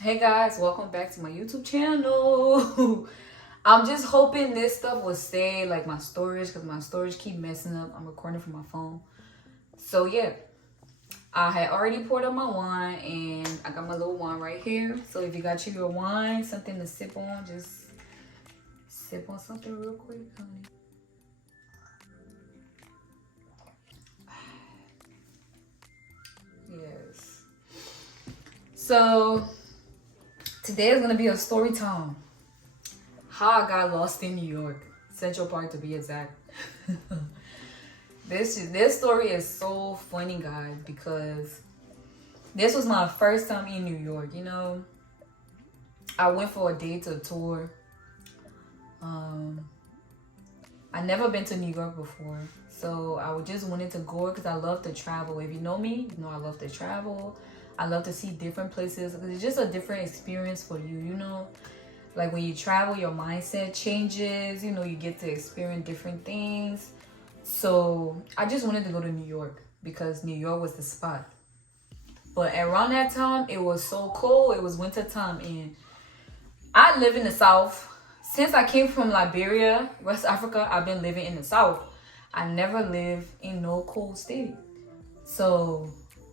Hey guys, welcome back to my YouTube channel. I'm just hoping this stuff will stay like my storage because my storage keep messing up. I'm recording from my phone. So yeah, I had already poured up my wine and I got my little wine right here. So if you got your wine, something to sip on, just sip on something real quick, honey. Yes. So today is gonna be a story time. How I got lost in New York, Central Park to be exact. This story is so funny, guys, because this was my first time in New York. I went for a day to a tour. I never been to New York before, so I just wanted to go because I love to travel. If you know me, you know I love to travel. I love to see different places because it's just a different experience for you. Like when you travel, your mindset changes. You get to experience different things. So I just wanted to go to New York because New York was the spot. But around that time, it was so cold. It was winter time, and I live in the South. Since I came from Liberia, West Africa, I've been living in the South. I never lived in no cold state. So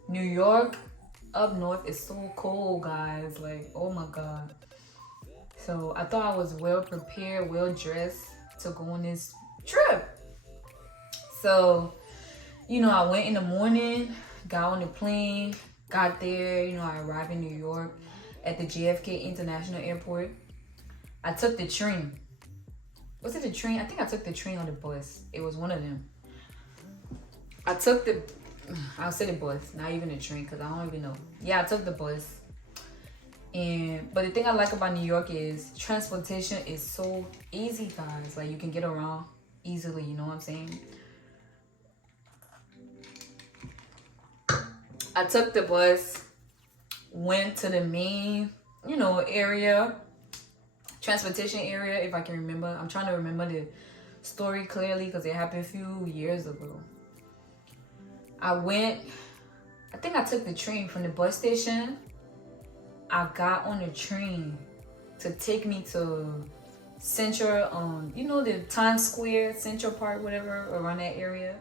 New York up north is so cold, guys. Like, oh my God. So I thought I was well prepared, well dressed to go on this trip. So, I went in the morning, got on the plane, got there, I arrived in New York at the JFK International Airport. I took the train. Was it the train? I think I took the train or the bus. It was one of them. I'll say the bus, not even the train, because I don't even know. Yeah, I took the bus. But the thing I like about New York is transportation is so easy, guys. Like, you can get around easily, you know what I'm saying? I took the bus, went to the main, area, transportation area, if I can remember. I'm trying to remember the story clearly because it happened a few years ago. I think I took the train from the bus station. I got on the train to take me to Central, the Times Square, Central Park, whatever, around that area,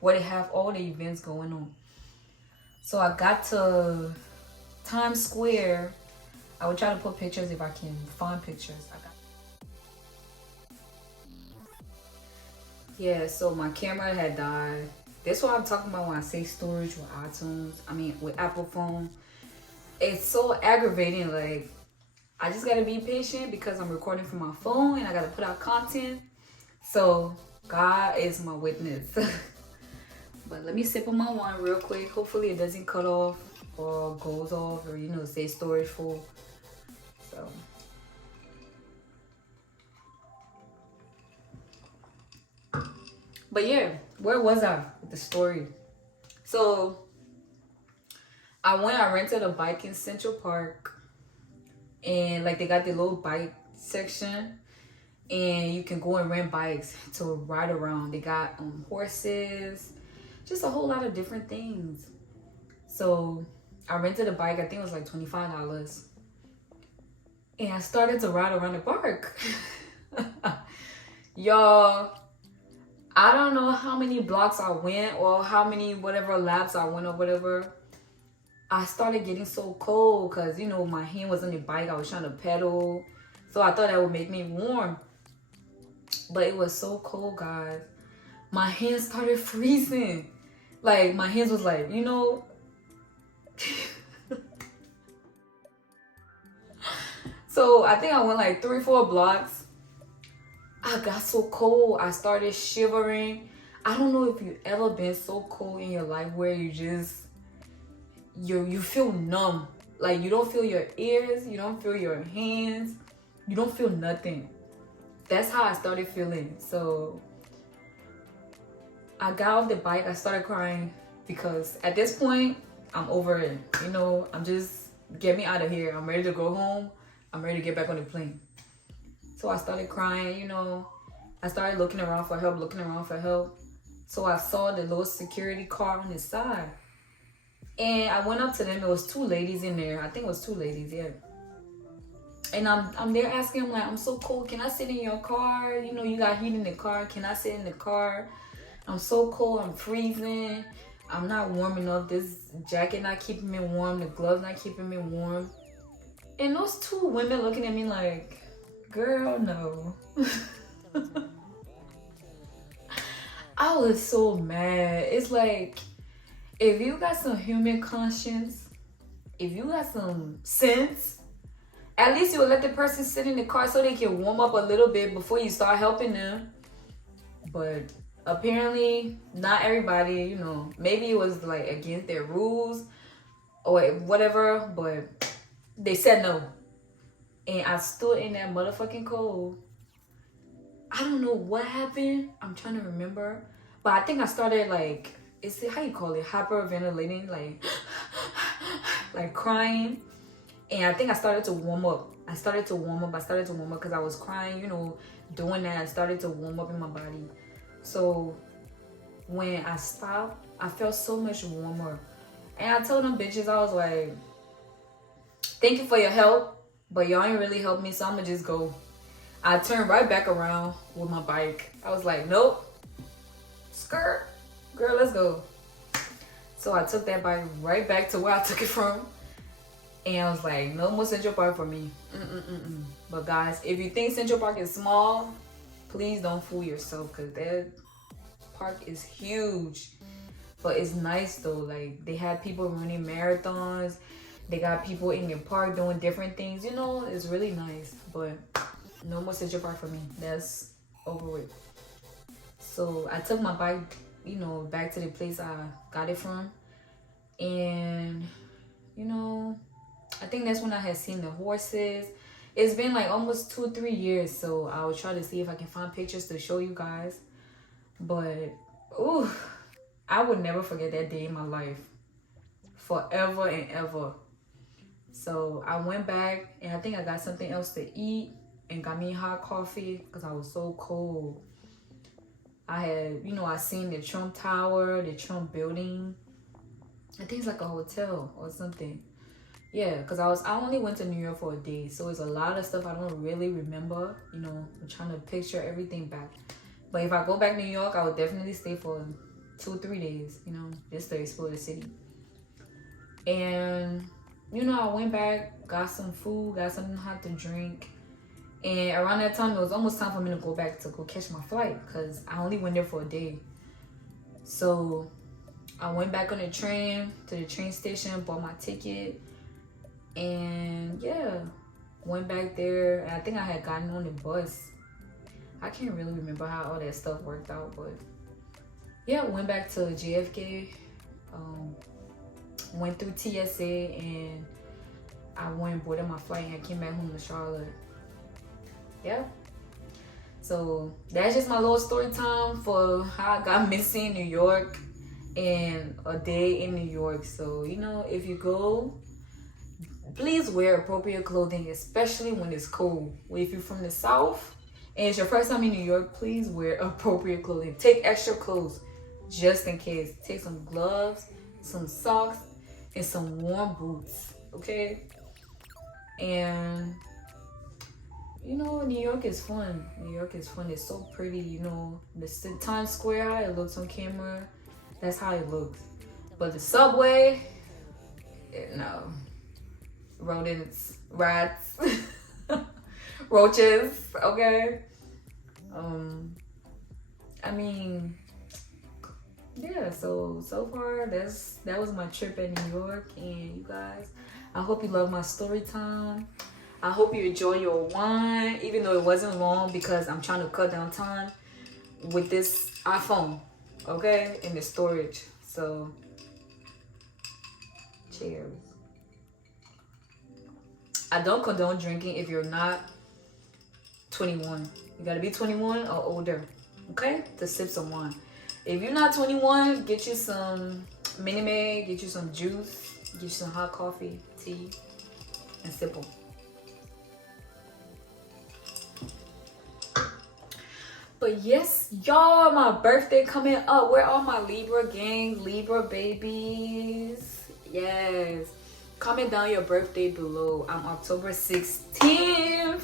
where they have all the events going on. So I got to Times Square. I would try to put pictures if I can find pictures. Yeah, so my camera had died. That's what I'm talking about when I say storage with iTunes. With Apple phone. It's so aggravating. Like, I just gotta be patient because I'm recording from my phone and I gotta put out content. So God is my witness. But let me sip on my wine real quick. Hopefully it doesn't cut off or goes off or say storage full. So but yeah, where was I with the story? So I rented a bike in Central Park, and like they got the little bike section, and you can go and rent bikes to ride around. They got horses, just a whole lot of different things. So I rented a bike. I think it was like $25, and I started to ride around the park. Y'all, I don't know how many blocks I went or how many whatever laps I went or whatever. I started getting so cold because, my hand was on the bike. I was trying to pedal. So I thought that would make me warm. But it was so cold, guys. My hands started freezing. Like, my hands was like, So I think I went like 3-4 blocks. I got so cold. I started shivering. I don't know if you've ever been so cold in your life where you feel numb. Like, you don't feel your ears, you don't feel your hands, you don't feel nothing. That's how I started feeling. So I got off the bike. I started crying because at this point I'm over it. I'm just, get me out of here. I'm ready to go home. I'm ready to get back on the plane. So I started crying. I started looking around for help. So I saw the little security car on the side. And I went up to them. It was 2 ladies in there. I think it was 2 ladies, yeah. And I'm there asking him like, I'm so cold. Can I sit in your car? You know, you got heat in the car. Can I sit in the car? I'm so cold. I'm freezing. I'm not warm enough. This jacket not keeping me warm. The gloves not keeping me warm. And those two women looking at me like, girl, no. I was so mad. It's like, if you got some human conscience, if you got some sense, at least you will let the person sit in the car so they can warm up a little bit before you start helping them. But apparently, not everybody, you know, maybe it was like against their rules or whatever, but they said no. And I stood in that motherfucking cold. I don't know what happened. I'm trying to remember. But I think I started like, is it how you call it? Hyperventilating, like crying. And I think I started to warm up. I started to warm up because I was crying, you know, doing that. I started to warm up in my body. So when I stopped, I felt so much warmer. And I told them bitches, I was like, thank you for your help, but y'all ain't really helped me, so I'm gonna just go. I turned right back around with my bike. I was like, nope. Skirt. Girl, let's go. So I took that bike right back to where I took it from. And I was like, no more Central Park for me. But guys, if you think Central Park is small, please don't fool yourself, because that park is huge. But it's nice though. Like, they have people running marathons. They got people in the park doing different things. You know, it's really nice. But no more Central Park for me. That's over with. So I took my bike, you know, back to the place I got it from. And, you know, I think that's when I had seen the horses. It's been like almost 2-3 years. So I will try to see if I can find pictures to show you guys. But, ooh, I would never forget that day in my life. Forever and ever. So I went back and I think I got something else to eat and got me hot coffee because I was so cold. I had, you know, I seen the Trump Tower, the Trump building. I think it's like a hotel or something. Yeah, because I only went to New York for a day. So it's a lot of stuff I don't really remember. You know, I'm trying to picture everything back. But if I go back to New York, I would definitely stay for 2-3 days, you know, just to explore the city. And, you know, I went back, got some food, got something hot to drink. And around that time, it was almost time for me to go back to go catch my flight because I only went there for a day. So I went back on the train to the train station, bought my ticket. And yeah, went back there. And I think I had gotten on the bus. I can't really remember how all that stuff worked out, but yeah, went back to JFK. Went through TSA and I went and boarded my flight and I came back home to Charlotte. Yeah. So that's just my little story time for how I got missing in New York and a day in New York. So, you know, if you go, please wear appropriate clothing, especially when it's cold. If you're from the South and it's your first time in New York, please wear appropriate clothing. Take extra clothes just in case. Take some gloves, some socks, and some warm boots, okay? And, you know, New York is fun. New York is fun. It's so pretty, you know. The Times Square, how it looks on camera, that's how it looks. But the subway, no. Rodents, rats, roaches, okay? I mean, yeah, so far that was my trip in New York. And you guys, I hope you love my story time. I hope you enjoy your wine, even though it wasn't long because I'm trying to cut down time with this iPhone, okay, and the storage. So cheers. I don't condone drinking if you're not 21. You gotta be 21 or older, okay, to sip some wine. If you're not 21, get you some Minute Maid, get you some juice, get you some hot coffee, tea, and sip them. But yes, y'all, my birthday coming up. Where are my Libra gang, Libra babies? Yes. comment down your birthday below. I'm October 16th.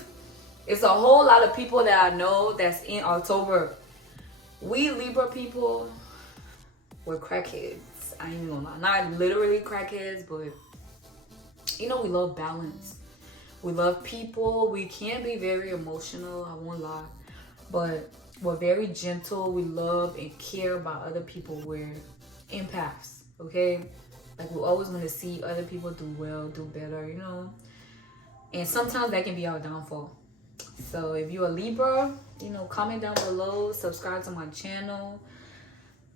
It's a whole lot of people that I know that's in October. We Libra people, we're crackheads. I ain't even gonna lie. Not literally crackheads, but you know, we love balance. We love people. We can be very emotional, I won't lie. But we're very gentle. We love and care about other people. We're empaths, okay? Like, we always want to see other people do well, do better, you know? And sometimes that can be our downfall. So if you're a Libra, you know, comment down below, subscribe to my channel.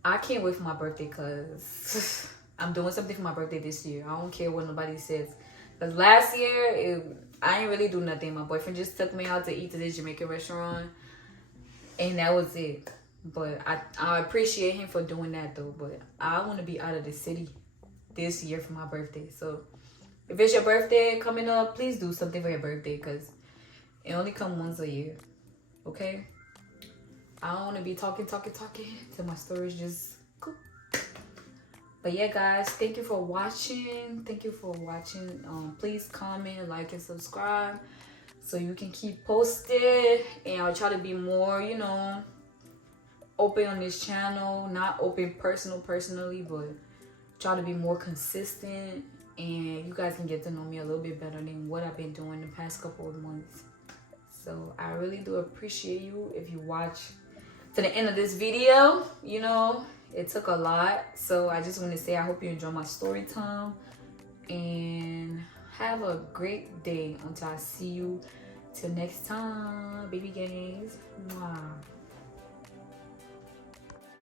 I can't wait for my birthday because I'm doing something for my birthday this year. I don't care what nobody says. Because last year, I didn't really do nothing. My boyfriend just took me out to eat to this Jamaican restaurant. And that was it. But I appreciate him for doing that though. But I want to be out of the city this year for my birthday. So if it's your birthday coming up, please do something for your birthday because it only comes once a year. Okay? I don't want to be talking till my storage just cool. But yeah, guys, thank you for watching. Please comment, like, and subscribe so you can keep posted. And I'll try to be more, you know, open on this channel. Not open personally, but try to be more consistent. And you guys can get to know me a little bit better than what I've been doing the past couple of months. So I really do appreciate you if you watch to the end of this video. You know, it took a lot. So I just want to say I hope you enjoy my story time. And have a great day until I see you till next time, baby gangs. Mwah.